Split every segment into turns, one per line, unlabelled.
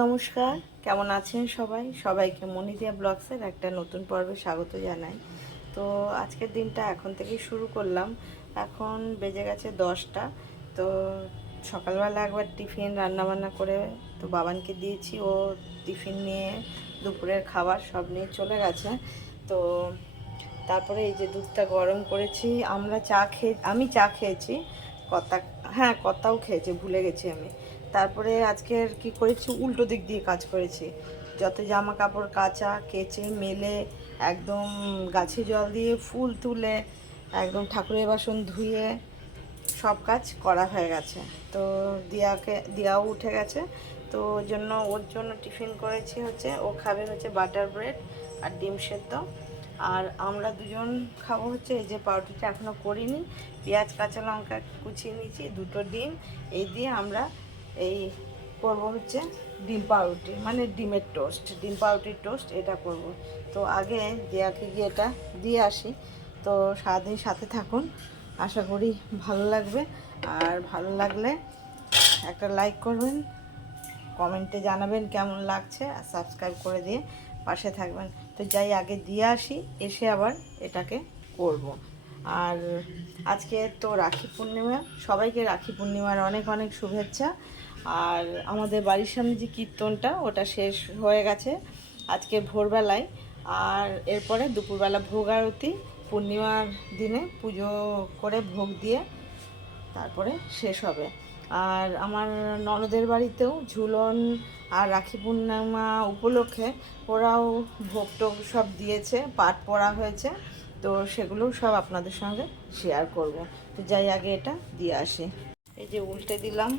নমস্কার, কেমন আছেন সবাই? সবাইকে মনিদিয়া ব্লগসের একটা নতুন পর্বে স্বাগত জানাই। তো আজকের দিনটা এখন থেকেই শুরু করলাম। এখন বেজে গেছে দশটা। তো সকালবেলা একবার টিফিন রান্নাবান্না করে তো বাবানকে দিয়েছি। ও টিফিন নিয়ে দুপুরের খাবার সব নিয়ে চলে গেছে। তো তারপরে এই যে দুধটা গরম করেছি, আমরা চা খেয়ে, আমি চা খেয়েছি, কতা হ্যাঁ কতাও খেয়েছি, ভুলে গেছি আমি। তারপরে আজকের কি করেছি, উল্টো দিক দিয়ে কাজ করেছি। যত জামা কাপড় কাচা, কেচে, মেলে, একদম গাছে জল দিয়ে ফুল তুলে, একদম ঠাকুরের বাসন ধুয়ে সব কাজ করা হয়ে গেছে। তো দিয়াকে, দিয়াও উঠে গেছে। তো ওর জন্য ওর জন্য টিফিন করেছি হচ্ছে, ও খাবে হচ্ছে বাটার ব্রেড আর ডিম সেদ্ধ। আর আমরা দুজন খাব হচ্ছে, এই যে পাউরুটিটা এখনও করিনি। পেঁয়াজ, কাঁচা লঙ্কা কুচিয়ে নিয়েছি, দুটো ডিম। এই দিয়ে আমরা এই করব হচ্ছে ডিম পাউরুটি মানে ডিমের টোস্ট ডিম পাউরুটির টোস্ট এটা করব। তো আগে দিয়াকে গিয়ে এটা দিয়ে আসি। তো সারাদিন সাথে থাকুন, আশা করি ভালো লাগবে। আর ভালো লাগলে একটা লাইক করবেন কমেন্টে জানাবেন কেমন লাগছে, আর সাবস্ক্রাইব করে দিয়ে পাশে থাকবেন। তো যাই, আগে দিয়ে আসি, এসে আবার এটাকে করব। আর আজকে তো রাখি পূর্ণিমা, সবাইকে রাখি পূর্ণিমার অনেক অনেক শুভেচ্ছা। আর আমাদের বাড়ির সামনে যে কীর্তনটা, ওটা শেষ হয়ে গেছে আজকে ভোরবেলায়। আর এরপরে দুপুরবেলা ভোগ আরতি, পূর্ণিমার দিনে পুজো করে ভোগ দিয়ে তারপরে শেষ হবে। আর আমার ননদের বাড়িতেও ঝুলন আর রাখি পূর্ণিমা উপলক্ষে ওরাও ভোগ টোগ সব দিয়েছে পাট পড়া হয়েছে। তো সেগুলোও সব আপনাদের সঙ্গে শেয়ার করব। তো যাই, আগে এটা দিয়ে আসি। এই যে উল্টে দিলাম।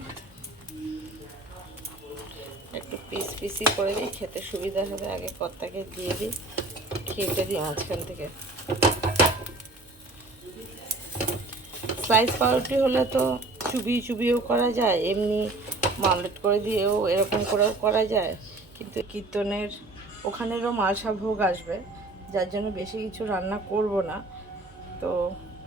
পিস পিসি করে দিই, খেতে সুবিধা হবে। আগে কর্তাকে দিয়ে দিই খেতে দিই মাঝখান থেকে। স্লাইস পাউরুটি হলে তো চুবিয়ে চুবিয়েও করা যায়, এমনি মামলেট করে দিয়েও এরকম করেও করা যায়। কিন্তু কীর্তনের, ওখানেরও মালসা ভোগ আসবে, যার জন্য বেশি কিছু রান্না করব না। তো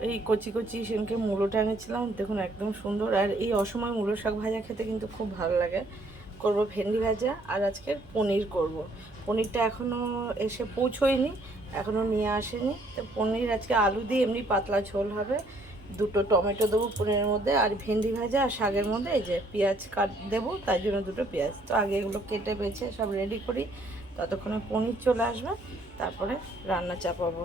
এই কচি কচি সেনকে মূলোটা এনেছিলাম, দেখুন একদম সুন্দর। আর এই অসময় মূলো শাক ভাজা খেতে কিন্তু খুব ভালো লাগে। করব ভেন্ডি ভাজা আর আজকে পনির করব। পনিরটা এখনও এসে পৌঁছোয়নি এখনও নিয়ে আসেনি। তো পনির আজকে আলু দিয়ে এমনি পাতলা ঝোল হবে। দুটো টমেটো দেবো পনিরের মধ্যে আর ভেন্ডি ভাজা আর শাকের মধ্যে এই যে পেঁয়াজ কাট দেবো তাই জন্য দুটো পেঁয়াজ। তো আগে এগুলো কেটে বেছে সব রেডি করি, ততক্ষণে পনির চলে আসবে, তারপরে রান্না চাপাবো।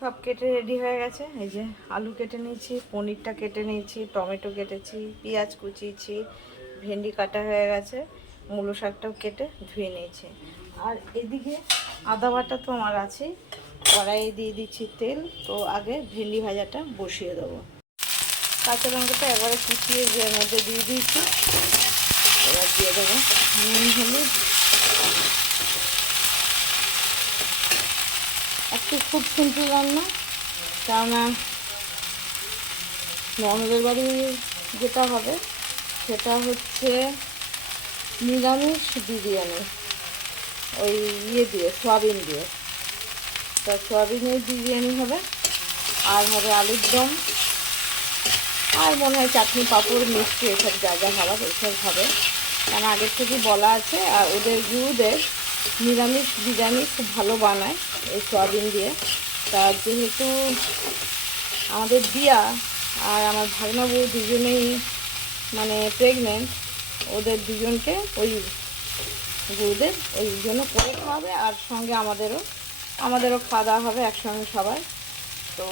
সব কেটে রেডি হয়ে গেছে, এই যে আলু কেটে নিয়েছি, পনিরটা কেটে নিয়েছি, টমেটো কেটেছি, পেঁয়াজ কুচিয়েছি ভেন্ডি কাটা হয়ে গেছে, মূলো শাকটাও কেটে ধুয়ে নিয়েছি। আর এদিকে আদা বাটা তো আমার আছেই কড়াইয়ে দিয়ে দিচ্ছি তেল, তো আগে ভেন্ডি ভাজাটা বসিয়ে দেবো। কাঁচা লঙ্কাটা এবারে কুচিয়ে যে মধ্যে দিয়ে দিয়েছি। এবার দিয়ে দেবো নুন, হলুদ। একটু খুব সিম্পল রান্না, কেননা ননদের বাড়ি যেটা হবে সেটা হচ্ছে নিরামিষ বিরিয়ানি। ওই ইয়ে দিয়ে, সয়াবিন দিয়ে। তা সয়াবিনের বিরিয়ানি হবে, আর হবে আলুর দম, আর মনে হয় চাটনি, পাঁপড়, মিষ্টি, এসব যা যা খাবার এসব হবে। কারণ আগের থেকে বলা আছে, আর ওদের গুরুদের নিরামিষ বিরিয়ানি খুব ভালো বানায়, এই সয়াবিন দিয়ে। তা যেহেতু আমাদের দিয়া আর আমার ভাগনা বউ দুজনেই মানে প্রেগনেন্ট ওদের দুজনকে ওই গুরুদের, ওই জন্য করে খাওয়াবে, আর সঙ্গে আমাদেরও আমাদেরও খাওয়া দাওয়া হবে একসঙ্গে সবাই। তো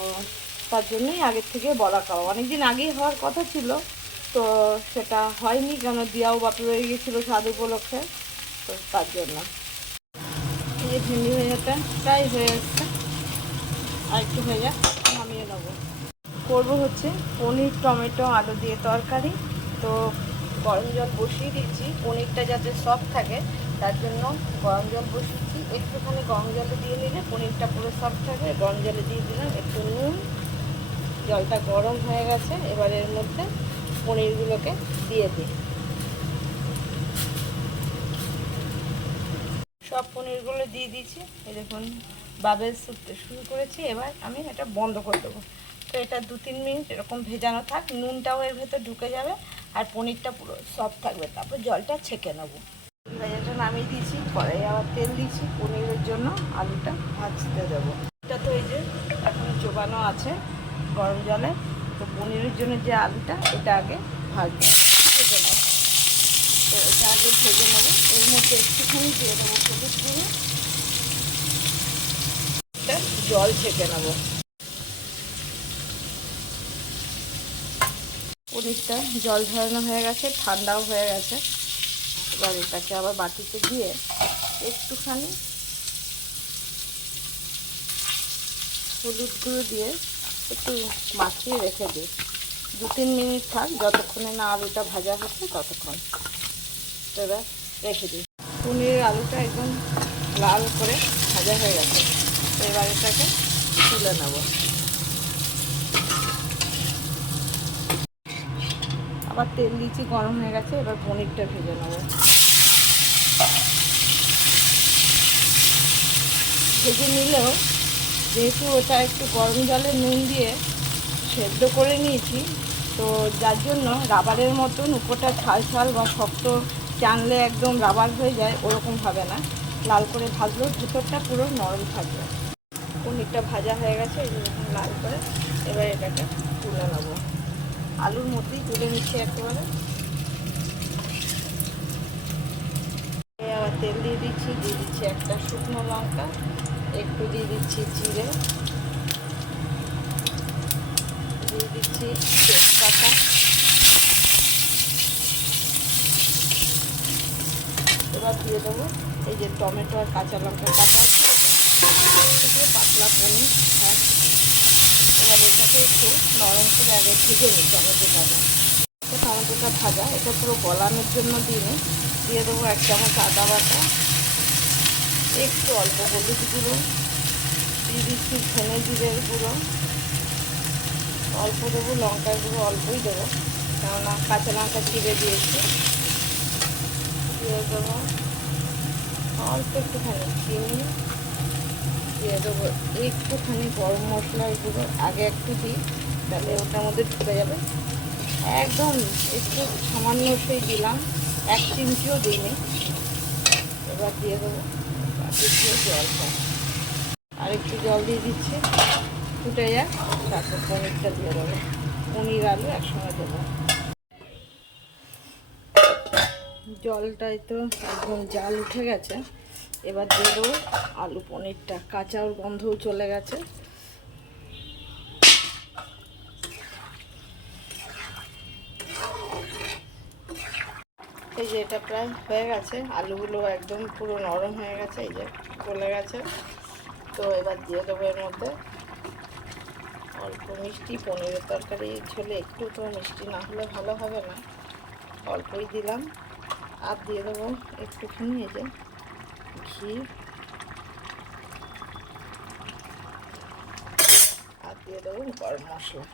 তার জন্যই আগের থেকে বলা খাওয়া। অনেক দিন আগেই হওয়ার কথা ছিল, তো সেটা হয়নি কেন দিয়াও বাপি হয়ে গেছিল স্বাদ উপলক্ষে, তো তার জন্য। এই ভেন্ডি ভাজাটা প্রায় হয়ে যাচ্ছে। আর একটু হয়ে যাক, নামিয়ে নেব। করব হচ্ছে পনির, টমেটো, আলু দিয়ে তরকারি। তো গরম জল বসিয়ে দিচ্ছি পনিরটা যাতে সফট থাকে, তার জন্য গরম জল বসিয়েছি। একটুখানি গরম জলে দিয়ে নিলে পনিরটা পুরো সফট থাকে। গরম জলে দিয়ে দিলাম একটু নুন। জলটা গরম হয়ে গেছে, এবার এর মধ্যে পনিরগুলোকে দিয়ে দিই। সব পনিরগুলো দিয়ে দিয়েছি। এই দেখুন বাবেল শুটতে শুরু করেছি। এবার আমি এটা বন্ধ করে দেবো। তো এটা দু তিন মিনিট এরকম ভেজানো থাক। নুনটাও এর ভেতর ঢুকে যাবে। আর পনিরটা পুরো সফট থাকবে, তারপর জলটা ছেঁকে নেব। ভাজাটা নামিয়ে দিয়েছি কড়াই আবার তেল দিয়েছি, পনিরের জন্য আলুটা ভাজতে দেবো এটা তো এই যে এখন চোবানো আছে গরম জলে, তো পনিরের জন্য যে আলুটা, এটা আগে ভাজবো। ভেজে নেব তো এটা আগে ভেজে নেব। এর মধ্যে একটুখানি দিয়ে দেবো হলুদ গুঁড়ো। জল ছেঁকে নেব। পনিরটা জল ঝরানো হয়ে গেছে, ঠান্ডাও হয়ে গেছে। এবার এটাকে আবার বাটিতে দিয়ে একটুখানি হলুদ গুঁড়ো দিয়ে একটু মাখিয়ে রেখে দিই। দু তিন মিনিট থাক, যতক্ষণে না আলুটা ভাজা হচ্ছে ততক্ষণ। তো এবার রেখে দিই। পনিরের আলুটা একদম লাল করে ভাজা হয়ে গেছে। তো এবার এটাকে তুলে নেব। আবার তেল দিয়েছি, গরম হয়ে গেছে, এবার পনিরটা ভেজে নেব। ভেজে নিলেও যেহেতু ওটা একটু গরম জলে নুন দিয়ে সেদ্ধ করে নিয়েছি, তো যার জন্য রাবারের মতন উপরটা ছাল ছাল বা শক্ত টানলে একদম রাবার হয়ে যায়, ওরকম হবে না। লাল করে ভাজলেও ভেতরটা পুরো নরম থাকবে। পনিরটা ভাজা হয়ে গেছে লাল করে, এবার এটাকে তুলে নেব। আলুর মধ্যেই তুলে নিচ্ছি একেবারে। আবার তেল দিয়ে দিচ্ছি দিয়ে দিচ্ছি একটা শুকনো লঙ্কা, একটু দিয়ে দিচ্ছি জিরে। দিয়ে দিচ্ছি তেজপাতা। এবার দিয়ে দেবো এই যে টমেটো আর কাঁচা লঙ্কা কাটা পাতলা পনির হ্যাঁ। এবার এটাকে একটু নরম করে আগে ভেজে নিই টমেটোটা তো টমেটোটা ভাজা, এটা পুরো গলানোর জন্য দিয়ে দিয়ে দেবো এক চামচ আদা বাটা, একটু অল্প হলুদ গুঁড়ো, দিয়ে দিচ্ছি ধনে জিরের গুঁড়ো। অল্প দেবো, লঙ্কার গুঁড়ো অল্পই দেবো, কেননা কাঁচা লঙ্কা চিড়ে দিয়েছি। দিয়ে দেবো অল্প একটুখানি চিনি। দিয়ে দেবো একটুখানি গরম মশলার গুঁড়ো আগে একটু দিই, তাহলে ওটার মধ্যে ঢুকে যাবে। একদম একটু সামান্য সেই দিলাম, এক চিমটিও দিইনি। এবার দিয়ে দেবো দিয়ে জলটা। আর একটু জল দিয়ে দিচ্ছি, ফুটে যাক, তারপর পনিরটা দিয়ে দেবো। পনির আলু একসঙ্গে দেবো। জলটাই তো একদম জাল উঠে গেছে। এবার দিয়ে দেবো আলু পনিরটা। কাঁচা গন্ধও চলে গেছে। এই যে এটা প্রায় হয়ে গেছে। আলুগুলো একদম পুরো নরম হয়ে গেছে, এই যে গলে গেছে। তো এবার দিয়ে দেবো এর মধ্যে অল্প মিষ্টি পনিরের তরকারি ঝোলে একটু তো মিষ্টি না হলে ভালো হবে না। অল্পই দিলাম। আর দিয়ে দেবো একটুখানি এই যে ঘি আর দেবো গরম মশলা।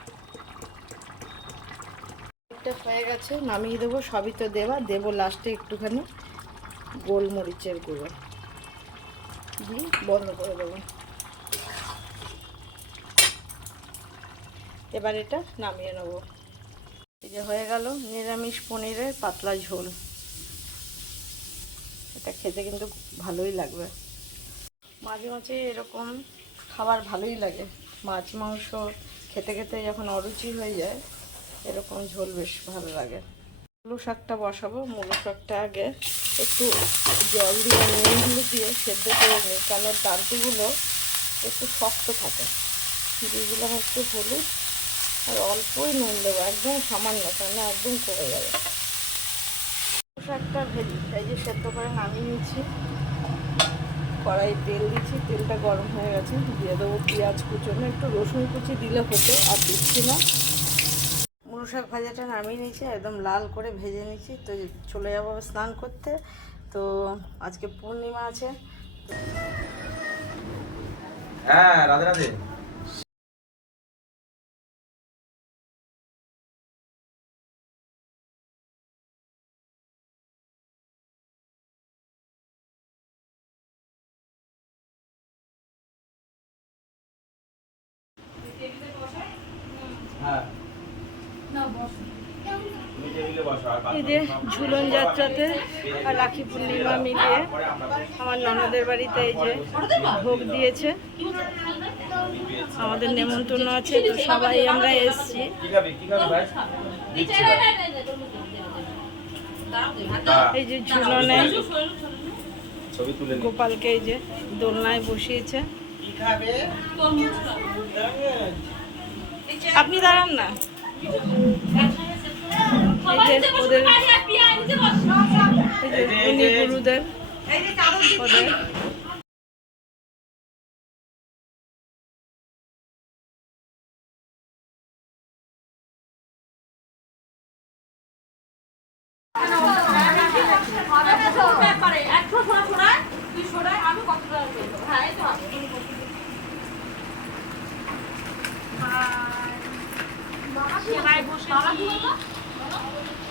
এটা হয়ে গেছে, নামিয়ে দেবো, সবই তো দেওয়া। দেবো লাস্টে একটুখানি গোলমরিচের গুঁড়ো। দিয়ে বন্ধ করে দেবো। এবার এটা নামিয়ে নেব। এই যে হয়ে গেল, নিরামিষ পনিরের পাতলা ঝোল। এটা খেতে কিন্তু ভালোই লাগবে। মাঝে মাঝে এরকম খাবার ভালোই লাগে। মাছ, মাংস খেতে খেতে যখন অরুচি হয়ে যায়, এরকম ঝোল বেশ ভালো লাগে। মুলো শাকটা বসাবো। মুলো শাকটা আগে একটু জল দিয়ে, নুন হলুদ দিয়ে সেদ্ধ করে নিই। কারণ ডান্তিগুলো একটু শক্ত থাকে। দিয়ে একটু হলুদ আর অল্পই নুন দেবো। একদম সামান্য কেন একদম কমে যাবে। শাকটা ভেজি এই যে সেদ্ধ করে নামিয়ে নিচ্ছি। কড়াই তেল দিচ্ছি, তেলটা গরম হয়ে গেছে। দিয়ে দেবো পেঁয়াজ কুচনো, একটু রসুন কুচি দিলে হতো, আর দিচ্ছি না। মুলো শাক ভাজাটা নামিয়ে নিয়েছি, একদম লাল করে ভেজে নিয়েছি। তো চলে যাব স্নান করতে। তো আজকে পূর্ণিমা আছে।
হ্যাঁ রাধে রাধে।
যে ঝুলন যাত্রাতে আর রাখি পূর্ণিমা মিলিয়ে আমার ননদের বাড়িতে এই যে ভোগ দিয়েছে। আমাদের নেমন্তন্ন আছে, তো সবাই আমরা এসছি। এই যে ঝুলনে গোপালকে এই যে দোলনায় বসিয়েছে। আপনি দাঁড়ান না। এই যে ওদের এই যে গুরুদেব ওদের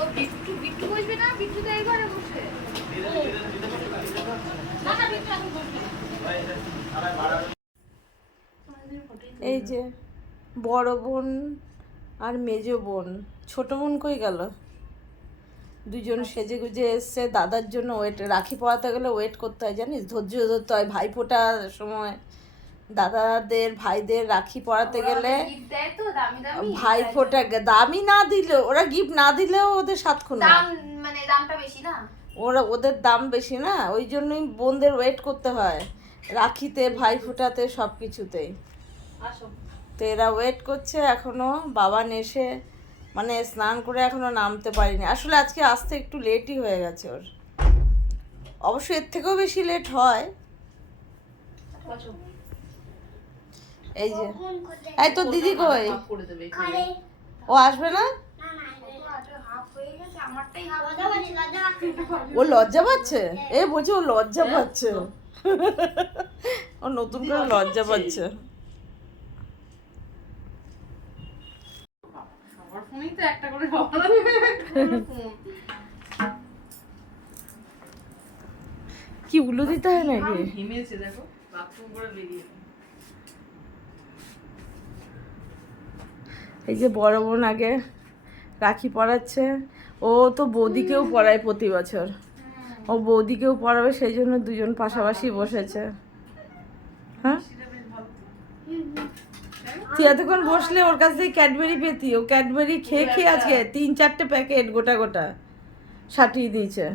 ও
বিট্টু বিট্টু বসবে না বিট্টু তো এই
যে বড় বোন আর মেজ বোন, ছোট বোন কই গেল? দুজন সেজে গুজে এসছে, দাদার জন্য ওয়েট রাখি পরাতে গেলে ওয়েট করতে হয়, জানিস? ধৈর্য ধরতে হয় ভাই ফোটার সময় দাদাদের ভাইদের রাখি পরাতে গেলে ভাই ফোটা দামি না দিলেও ওরা গিফট না দিলেও ওদের সাত খুন
মানে দামটা বেশি না?
ওরা ওদের দাম বেশি না ওই জন্যই বোনদের ওয়েট করতে হয়। রাখিতে ভাই ফোটাতে সব কিছুতেই তো এরা ওয়েট করছে এখনও বাবা এসে মানে স্নান করে এখনও নামতে পারিনি। আসলে আজকে আসতে একটু লেটই হয়ে গেছে ওর। অবশ্য এর থেকেও বেশি লেট হয়। এই যে। এই তোর দিদি কই? ও আসবে না?
হাফ হয়ে গেছে আমারটাই হাফ
ও লজ্জা পাচ্ছে? এ বলছে ও লজ্জা পাচ্ছে। ও নতুন করে লজ্জা পাচ্ছে।
সবার ফোনেই তো একটা করে
কি উলো দিতে হয় নাকি?
দেখো বাথরুম করে বেরিয়ে
এই যে বড় বোন আগে রাখি পড়াচ্ছে ও তো বৌদিকেও পড়ায় প্রতি বছর। ও বৌদিকেও পড়াবে সেই জন্য দুজন পাশাপাশি বসেছে। হ্যাঁ? তুই এতক্ষণ বসলে ওর কাছ থেকে ক্যাডবেরি পেতি ও ক্যাডবেরি খেয়ে খেয়ে আজকে তিন চারটে প্যাকেট গোটা গোটা সাটিয়ে দিয়েছে।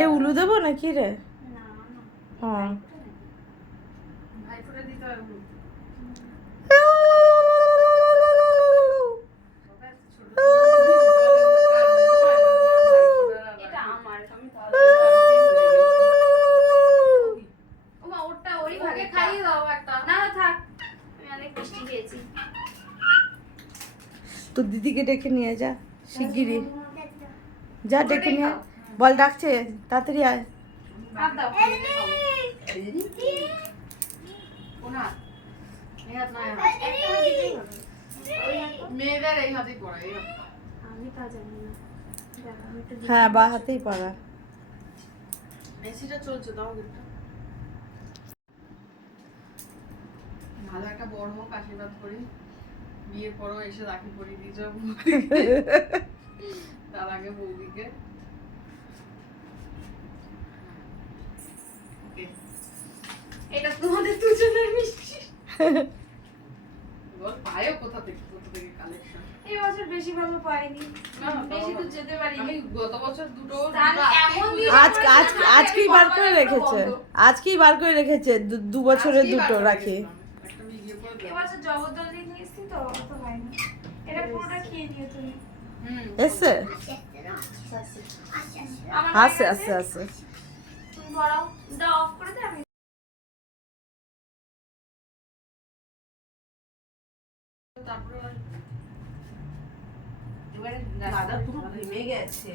এ উলু দেবো নাকি রে? হ্যাঁ তো দিদিকে ডেকে নিয়ে যা শিগগিরই। যা ডেকে নিয়ে বল ডাকছে? তাড়াতাড়ি আয়।
পড়া।
হ্যাঁ বা হাতেই পারা
এসিটা চলছে দাও ভালো একটা বড় হোক আশীর্বাদ করি। বিয়ের পরও এসে রাখি পরিয়ে দিয়েছ তার আগে বৌদিকে।
এটা তোমাদের দুজনের মিষ্টি।
বল পায়ও কোথা থেকে কোথা থেকে কালেকশন
এই বছর বেশি ভালো পাইনি। বেশি তো যেতে পারিনি।
আমি গত বছর দুটো
আজ আজ আজকেই বার করে রেখেছে। আজকেই বার করে রেখেছে। দু- বছরের দুটো রাখি।
এবছর জগদ্দল নিয়ে এসেছি তো অত হয়নি
দাদা পুরো ঘেমে গেছে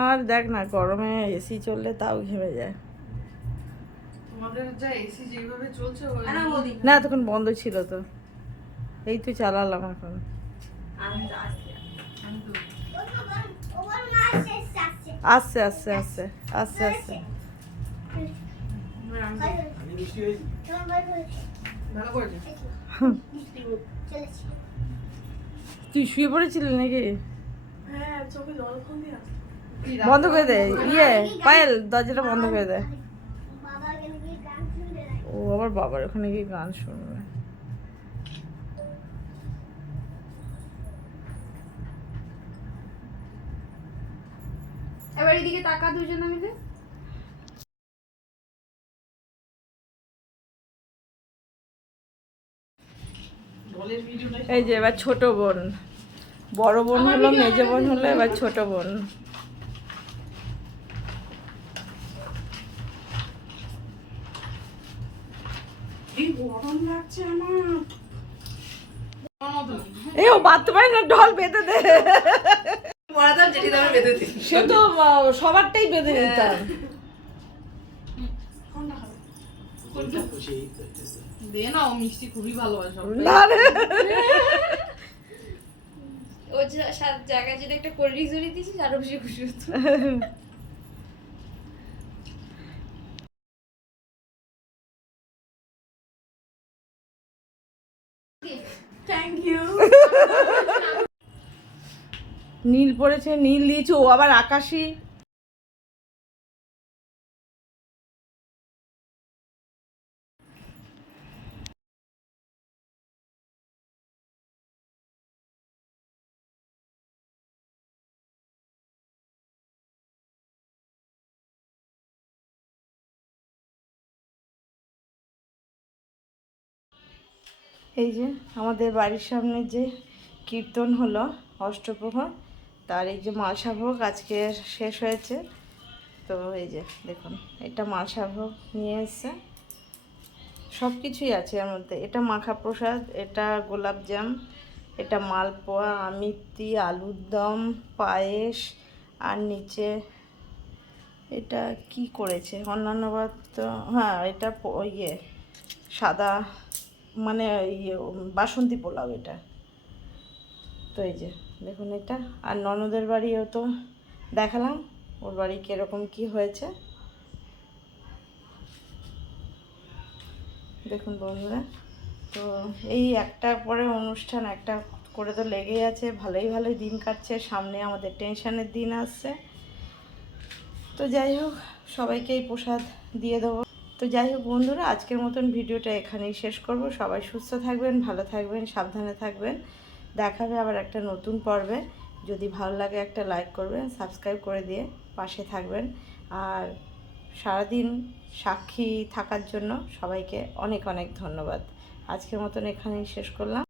আর দেখ না গরমে এসি চললে তাও ঘেমে যায়।
তোমাদের যা এসি যেভাবে চলছে ওই
না তখন বন্ধ ছিল তো। এই তো চালালাম এখন। আসছে আসছে আসছে আসছে আসছে
আমি বৃষ্টি হয়েছে?
ভালো করেছে?
তুই শুয়ে পড়েছিলি নাকি? বন্ধ করে দে ইয়ে পায়েল দরজাটা বন্ধ করে দে। ও আবার বাবার ওখানে গিয়ে গান শুনবে।
এবার এদিকে তাকা দুজনে মিলে
এই যে এবার ছোট বোন। বড় বোন হলো মেজো বোন হলো এবার ছোট বোন। এই ও পারে না ঢল বেঁধে দে। সে তো আহ, সবারটাই বেঁধে দিতাম
দে না ও মিষ্টি খুবই ভালোবাসে।
না রে।
ও জায়গায় যদি একটা কোল্ড ড্রিঙ্কস জড়িয়ে দিয়েছিস আরও বেশি খুশি হতো।
নীল পড়েছে, নীল দিয়েছে, ও আবার আকাশি। এই যে আমাদের বাড়ির সামনে যে কীর্তন হলো, অষ্টপ্রহর তার এই যে মালসাভোগ আজকে শেষ হয়েছে। তো এই যে দেখুন, এটা মালসাভোগ নিয়ে এসছে। সব কিছুই আছে এর মধ্যে। এটা মাখা প্রসাদ, এটা গোলাপজাম এটা মালপোয়া, আমিত্তি, আলুর দম, পায়েস, আর নিচে এটা কি করেছে? অন্যান্য বার তো হ্যাঁ এটা ইয়ে সাদা মানে ইয়ে বাসন্তী পোলাও এটা। তো এই যে দেখুন এটা। আর ননদের বাড়িও তো দেখালাম, ওর বাড়ি কীরকম কি হয়েছে। দেখুন বন্ধুরা, তো এই একটা পরে অনুষ্ঠান, একটা করে তো লেগেই আছে, ভালোই ভালোই দিন কাটছে, সামনে আমাদের টেনশনের দিন আসছে। তো যাই হোক, সবাইকে এই প্রসাদ দিয়ে দেবো। তো যাই হোক বন্ধুরা, আজকের মতন ভিডিওটা এখানেই শেষ করব। সবাই সুস্থ থাকবেন, ভালো থাকবেন, সাবধানে থাকবেন। দেখাবে আবার একটা নতুন পর্বে। যদি ভালো লাগে একটা লাইক করবেন সাবস্ক্রাইব করে দিয়ে পাশে থাকবেন। আর সারাদিন সাক্ষী থাকার জন্য সবাইকে অনেক অনেক ধন্যবাদ। আজকের মতন এখানেই শেষ করলাম।